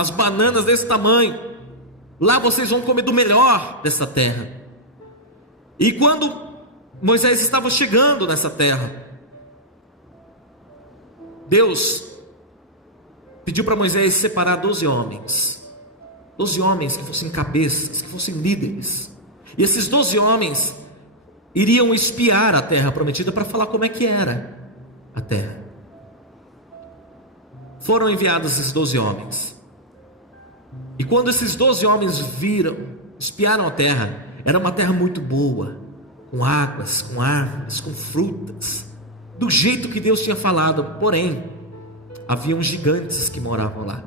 as bananas desse tamanho. Lá vocês vão comer do melhor dessa terra. E quando Moisés estava chegando nessa terra, Deus pediu para Moisés separar 12 homens. 12 homens que fossem cabeças, que fossem líderes. E esses 12 homens iriam espiar a terra prometida para falar como é que era a terra. Foram enviados esses 12 homens. E quando esses 12 homens espiaram a terra, era uma terra muito boa, com águas, com árvores, com frutas, do jeito que Deus tinha falado. Porém, haviam gigantes que moravam lá,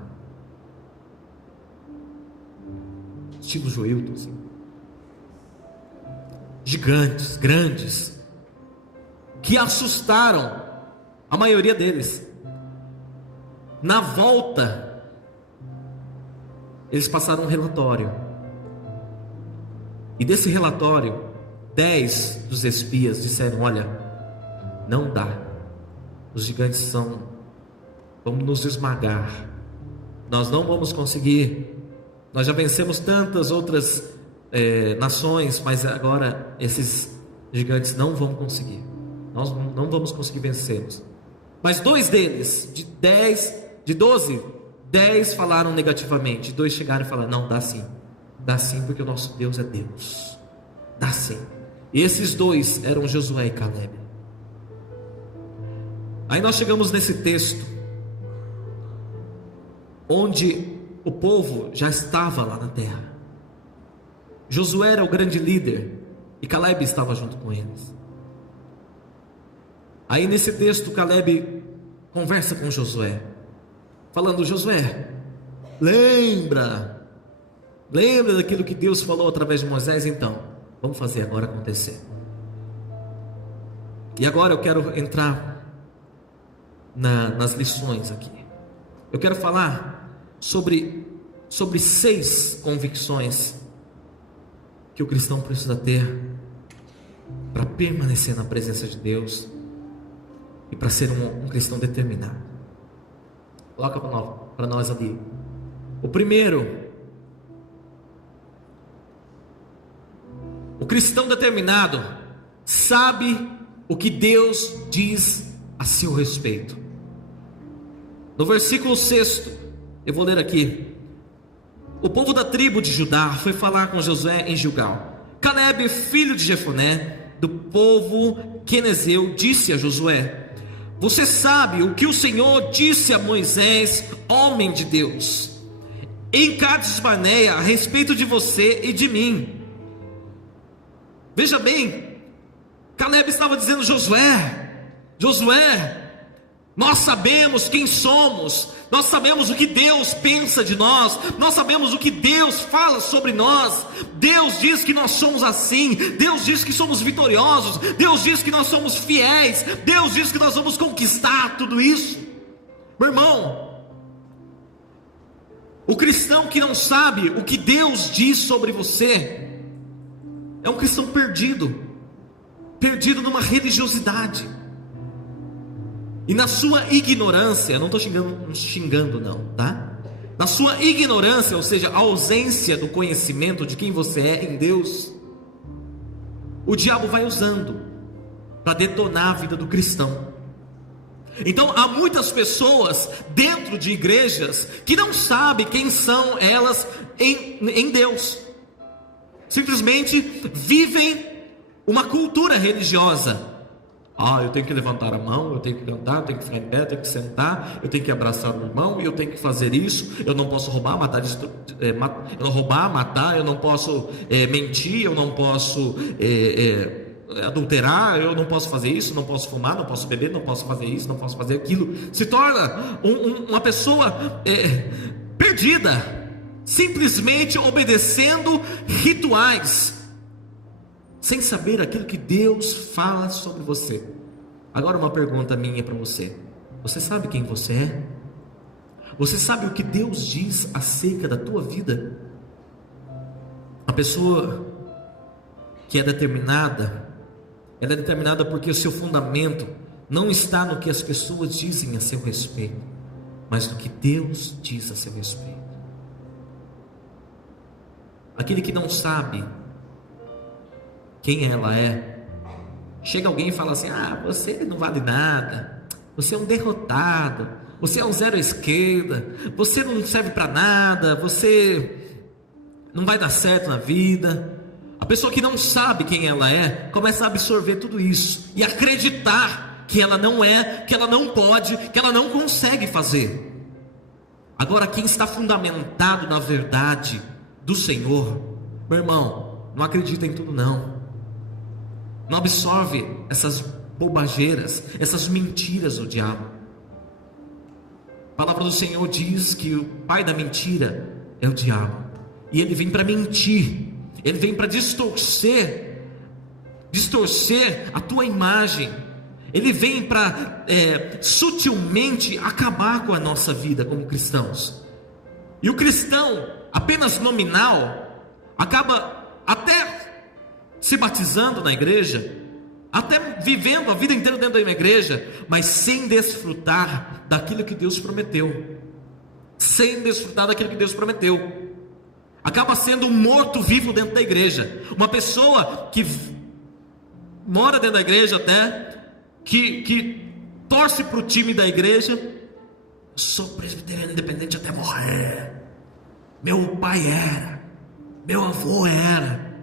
estilo Joilton, assim. Gigantes, grandes, que assustaram a maioria deles. Na volta, eles passaram um relatório, e desse relatório, 10 dos espias disseram: olha, não dá, os gigantes vamos nos esmagar, nós não vamos conseguir, nós já vencemos tantas outras nações, mas agora esses gigantes não vão conseguir, nós não vamos conseguir vencê-los. Mas 2 deles, de 12, 10 falaram negativamente, 2 chegaram e falaram: não, dá sim, porque o nosso Deus é Deus, dá sim. E esses 2 eram Josué e Calebe. Aí nós chegamos nesse texto, onde o povo já estava lá na terra. Josué era o grande líder, e Calebe estava junto com eles. Aí nesse texto, Calebe conversa com Josué, falando: Josué, lembra daquilo que Deus falou através de Moisés? Então, vamos fazer agora acontecer. E agora eu quero entrar nas lições aqui. Eu quero falar sobre 6 convicções que o cristão precisa ter para permanecer na presença de Deus e para ser um cristão determinado. Coloca para nós ali. O primeiro: o cristão determinado sabe o que Deus diz a seu respeito. No versículo 6, eu vou ler aqui: o povo da tribo de Judá foi falar com Josué em Gilgal. Calebe, filho de Jefoné, do povo quenezeu, disse a Josué: você sabe o que o Senhor disse a Moisés, homem de Deus, em Cades Barneia, a respeito de você e de mim. Veja bem, Calebe estava dizendo: Josué, nós sabemos quem somos, nós sabemos o que Deus pensa de nós, nós sabemos o que Deus fala sobre nós. Deus diz que nós somos assim, Deus diz que somos vitoriosos, Deus diz que nós somos fiéis, Deus diz que nós vamos conquistar tudo isso. Meu irmão, o cristão que não sabe o que Deus diz sobre você é um cristão perdido numa religiosidade. E na sua ignorância, não estou xingando não, tá? Na sua ignorância, ou seja, a ausência do conhecimento de quem você é em Deus, o diabo vai usando para detonar a vida do cristão. Então há muitas pessoas dentro de igrejas que não sabem quem são elas em Deus. Simplesmente vivem uma cultura religiosa. Eu tenho que levantar a mão, eu tenho que cantar, eu tenho que ficar em pé, eu tenho que sentar, eu tenho que abraçar o irmão, e eu tenho que fazer isso. Eu não posso roubar, matar, eu não posso mentir, eu não posso adulterar, eu não posso fazer isso, não posso fumar, não posso beber, não posso fazer isso, não posso fazer aquilo. Se torna uma pessoa perdida, simplesmente obedecendo rituais, sem saber aquilo que Deus fala sobre você. Agora uma pergunta minha para você: você sabe quem você é? Você sabe o que Deus diz acerca da tua vida? A pessoa que é determinada, ela é determinada porque o seu fundamento não está no que as pessoas dizem a seu respeito, mas no que Deus diz a seu respeito. aquele que não sabe quem ela é. Chega alguém e fala assim: ah, você não vale nada, você é um derrotado, você é um zero à esquerda, você não serve para nada, você não vai dar certo na vida. A pessoa que não sabe quem ela é começa a absorver tudo isso e acreditar que ela não é, que ela não pode, que ela não consegue fazer. Agora, quem está fundamentado na verdade do Senhor, meu irmão, não acredita em tudo não. Não absorve essas bobageiras, essas mentiras do diabo. A palavra do Senhor diz que o pai da mentira é o diabo, e ele vem para mentir, ele vem para distorcer a tua imagem, ele vem para sutilmente acabar com a nossa vida como cristãos. E o cristão apenas nominal acaba até se batizando na igreja, até vivendo a vida inteira dentro da igreja, mas sem desfrutar daquilo que Deus prometeu. Sem desfrutar daquilo que Deus prometeu. Acaba sendo um morto-vivo dentro da igreja. Uma pessoa que mora dentro da igreja até, que torce para o time da igreja. Sou presbiteriano independente até morrer. Meu pai era, meu avô era.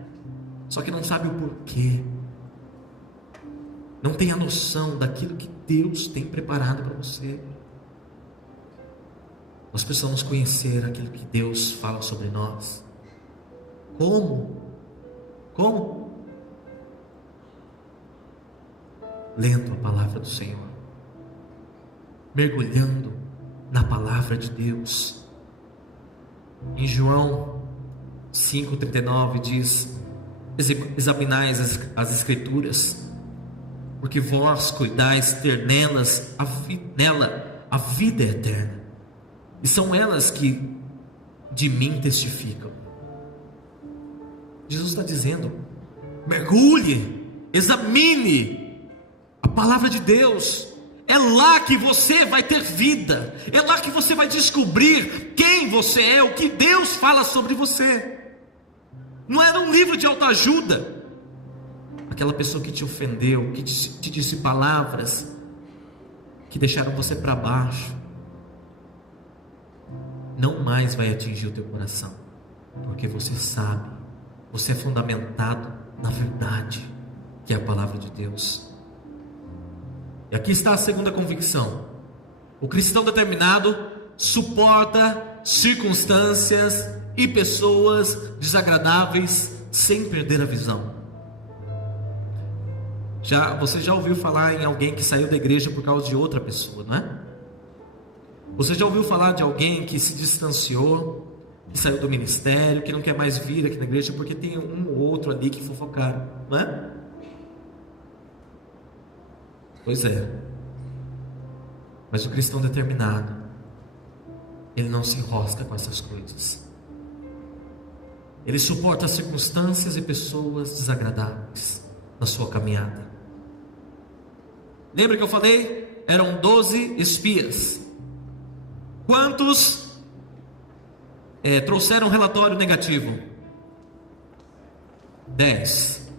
Só que não sabe o porquê. Não tem a noção daquilo que Deus tem preparado para você. Nós precisamos conhecer aquilo que Deus fala sobre nós. Como? Lendo a palavra do Senhor, mergulhando na palavra de Deus. Em João 5,39 diz: examinais as Escrituras, porque vós cuidais ter nela a vida eterna, e são elas que de mim testificam. Jesus está dizendo: mergulhe, examine a palavra de Deus. É lá que você vai ter vida, é lá que você vai descobrir quem você é, o que Deus fala sobre você. Não é um livro de autoajuda. Aquela pessoa que te ofendeu, que te disse palavras que deixaram você para baixo, não mais vai atingir o teu coração, porque você sabe, você é fundamentado na verdade, que é a palavra de Deus. E aqui está a segunda convicção: o cristão determinado suporta circunstâncias e pessoas desagradáveis sem perder a visão. Você já ouviu falar em alguém que saiu da igreja por causa de outra pessoa, não é? Você já ouviu falar de alguém que se distanciou, que saiu do ministério, que não quer mais vir aqui na igreja porque tem um ou outro ali que fofocaram, não é? Pois é. Mas o cristão determinado, ele não se enrosca com essas coisas. Ele suporta as circunstâncias e pessoas desagradáveis na sua caminhada. Lembra que eu falei? Eram 12 espias. Quantos trouxeram um relatório negativo? 10.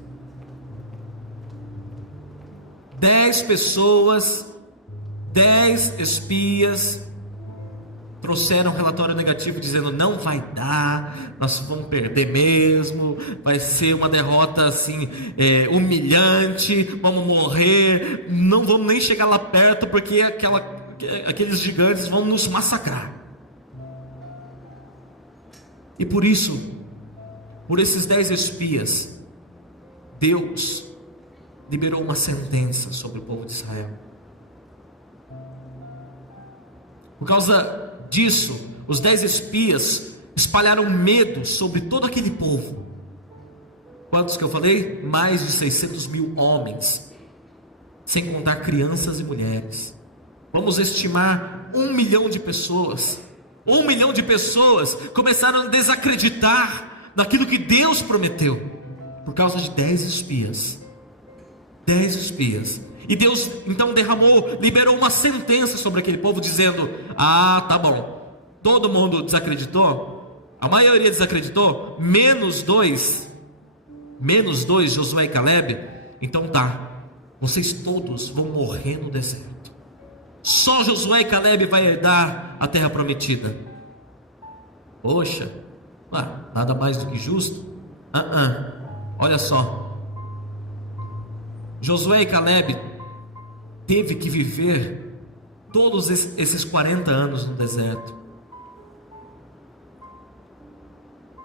10 pessoas, 10 espias trouxeram um relatório negativo dizendo: não vai dar, nós vamos perder mesmo, vai ser uma derrota assim, humilhante, vamos morrer, não vamos nem chegar lá perto porque aqueles gigantes vão nos massacrar. E por isso, por esses 10 espias, Deus liberou uma sentença sobre o povo de Israel. Por causa disso, os 10 espias espalharam medo sobre todo aquele povo. Quantos que eu falei? Mais de 600 mil homens, sem contar crianças e mulheres. Vamos estimar 1 milhão de pessoas. 1 milhão de pessoas começaram a desacreditar naquilo que Deus prometeu, por causa de 10 espias. 10 espias. E Deus então liberou uma sentença sobre aquele povo, dizendo: ah, tá bom, todo mundo desacreditou, A maioria desacreditou, menos dois, Josué e Caleb. Então tá, vocês todos vão morrer no deserto. Só Josué e Caleb vai herdar a terra prometida. Poxa, nada mais do que justo? Olha só, Josué e Caleb teve que viver todos esses 40 anos no deserto,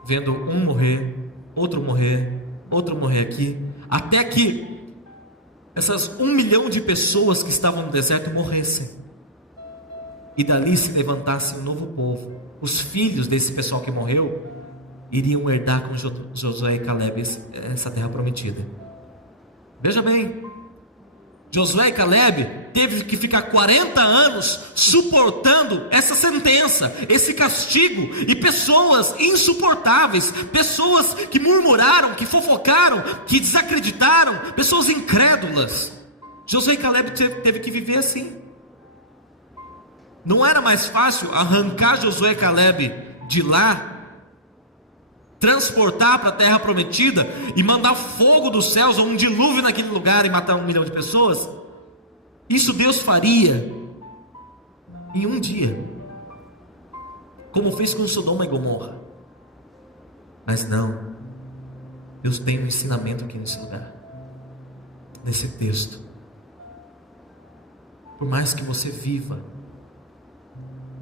vendo um morrer, outro morrer aqui, até que essas 1 milhão de pessoas que estavam no deserto morressem, e dali se levantasse um novo povo. Os filhos desse pessoal que morreu iriam herdar com Josué e Caleb essa terra prometida. Veja bem, Josué e Caleb teve que ficar 40 anos suportando essa sentença, esse castigo, e pessoas insuportáveis, pessoas que murmuraram, que fofocaram, que desacreditaram, pessoas incrédulas. Josué e Caleb teve que viver assim. Não era mais fácil arrancar Josué e Caleb de lá, transportar para a terra prometida e mandar fogo dos céus ou um dilúvio naquele lugar e matar 1 milhão de pessoas? Isso Deus faria em um dia, como fez com Sodoma e Gomorra. Mas não, Deus tem um ensinamento aqui nesse lugar, nesse texto. Por mais que você viva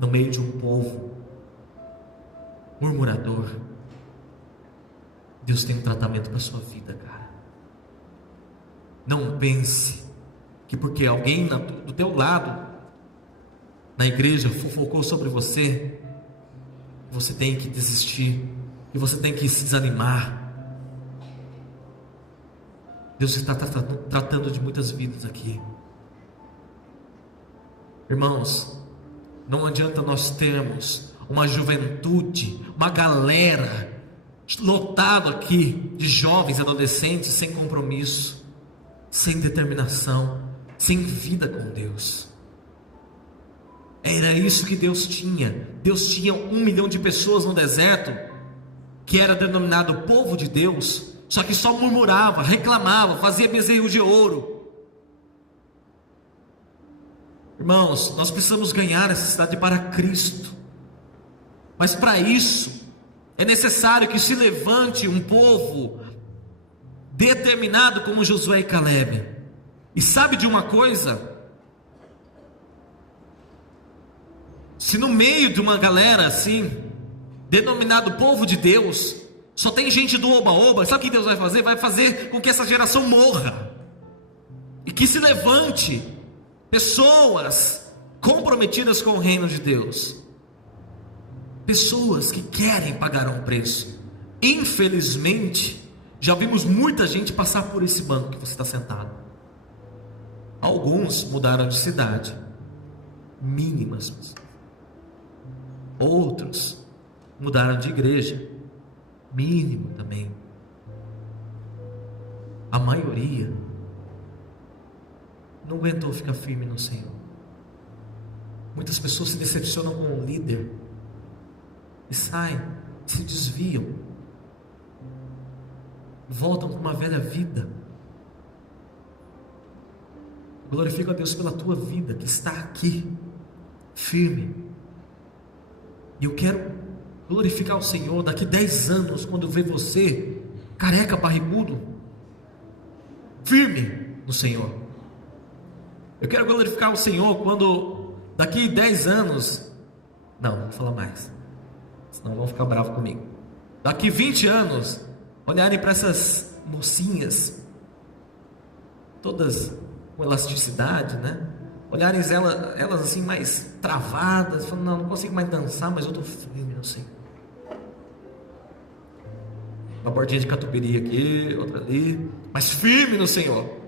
no meio de um povo murmurador, Deus tem um tratamento para a sua vida, cara. Não pense que porque alguém do teu lado, na igreja, fofocou sobre você, você tem que desistir, e você tem que se desanimar. Deus está tratando de muitas vidas aqui. Irmãos, não adianta nós termos uma juventude, uma galera lotado aqui de jovens, adolescentes sem compromisso, sem determinação, sem vida com Deus. Era isso que Deus tinha. Deus tinha 1 milhão de pessoas no deserto, que era denominado povo de Deus, só que só murmurava, reclamava, fazia bezerro de ouro. Irmãos, nós precisamos ganhar essa cidade para Cristo, mas para isso é necessário que se levante um povo determinado como Josué e Caleb. E sabe de uma coisa? Se no meio de uma galera assim, denominado povo de Deus, só tem gente do oba-oba, sabe o que Deus vai fazer? Vai fazer com que essa geração morra, e que se levante pessoas comprometidas com o reino de Deus, pessoas que querem pagar um preço. Infelizmente, já vimos muita gente passar por esse banco que você está sentado. Alguns mudaram de cidade, mínimas. Outros mudaram de igreja, mínimo também. A maioria não aguentou ficar firme no Senhor. Muitas pessoas se decepcionam com o líder e saem, se desviam, voltam com uma velha vida. Glorifico a Deus pela tua vida que está aqui, firme. E eu quero glorificar o Senhor daqui 10 anos, quando eu ver você, careca, barrigudo, firme no Senhor. Eu quero glorificar o Senhor quando daqui 10 anos, não vou falar mais, senão vão ficar bravos comigo. Daqui 20 anos, olharem para essas mocinhas, todas com elasticidade, né? Olharem elas assim mais travadas, falando, não consigo mais dançar, mas eu estou firme no Senhor. Uma bordinha de catupiry aqui, outra ali, mas firme no Senhor.